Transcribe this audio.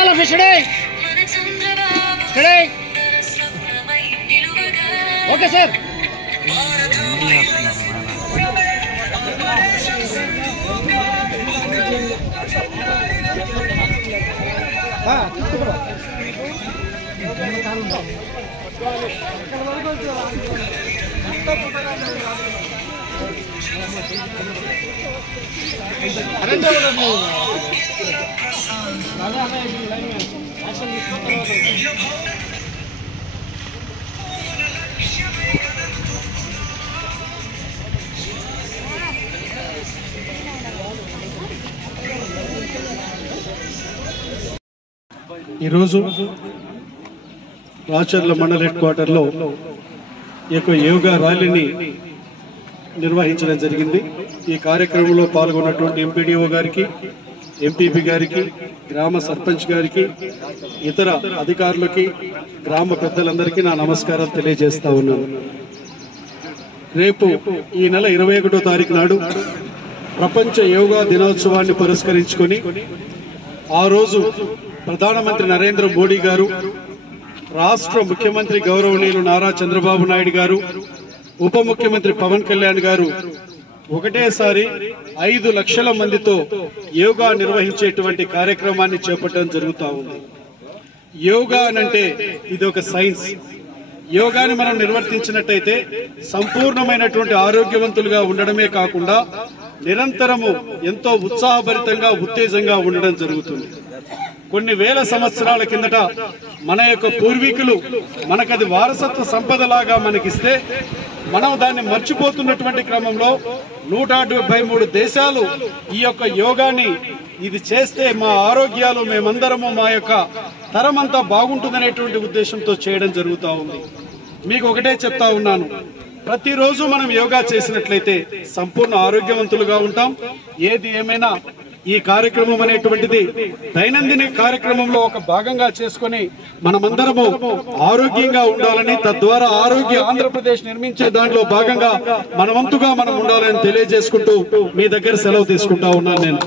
all of you, steady. Okay, sir. ఈరోజు రాచర్ల మండల head క్వార్టర్లో ఈ యొక్క యోగా ర్యాలీని నిర్వహించడం జరిగింది. ఈ కార్యక్రమంలో పాల్గొన్నటువంటి ఎంపీడీఓ గారికి, ఎంపీపీ గారికి, గ్రామ సర్పంచ్ గారికి, ఇతర అధికారులకి, గ్రామ పెద్దలందరికీ నా నమస్కారాలు తెలియజేస్తా ఉన్నాను. రేపు ఈ నెల 21వ తారీఖు నాడు ప్రపంచ యోగా దినోత్సవాన్ని పురస్కరించుకొని ఆ రోజు ప్రధానమంత్రి నరేంద్ర మోడీ గారు, రాష్ట్ర ముఖ్యమంత్రి గౌరవనీయులు నారా చంద్రబాబు నాయుడు గారు, ఉప ముఖ్యమంత్రి పవన్ కళ్యాణ్ గారు ఒకటేసారి 5 లక్షల మందితో యోగా నిర్వహించేటువంటి కార్యక్రమాన్ని చేపట్టడం జరుగుతూ ఉంది. యోగా అనంటే ఇది ఒక సైన్స్. యోగాని మనం నిర్వర్తించినట్టయితే సంపూర్ణమైనటువంటి ఆరోగ్యవంతులుగా ఉండడమే కాకుండా నిరంతరము ఎంతో ఉత్సాహభరితంగా, ఉత్తేజంగా ఉండడం జరుగుతుంది. కొన్ని వేల సంవత్సరాల కిందట మన యొక్క పూర్వీకులు మనకది వారసత్వ సంపదలాగా మనకిస్తే మనం దాన్ని మర్చిపోతున్నటువంటి క్రమంలో 173 దేశాలు ఈ యొక్క యోగాని ఇది చేస్తే మా ఆరోగ్యాలు, మేమందరము మా యొక్క తరమంతా బాగుంటుందనేటువంటి ఉద్దేశంతో చేయడం జరుగుతూ ఉంది. మీకు ఒకటే చెప్తా ఉన్నాను, ప్రతిరోజు మనం యోగా చేసినట్లయితే సంపూర్ణ ఆరోగ్యవంతులుగా ఉంటాం. ఏది ఏమైనా ఈ కార్యక్రమం అనేటువంటిది దైనందిన కార్యక్రమంలో ఒక భాగంగా చేసుకుని మనమందరము ఆరోగ్యంగా ఉండాలని, తద్వారా ఆరోగ్య ఆంధ్రప్రదేశ్ నిర్మించే దాంట్లో భాగంగా మన వంతుగా మనం ఉండాలని తెలియజేసుకుంటూ మీ దగ్గర సెలవు తీసుకుంటా ఉన్నాను నేను.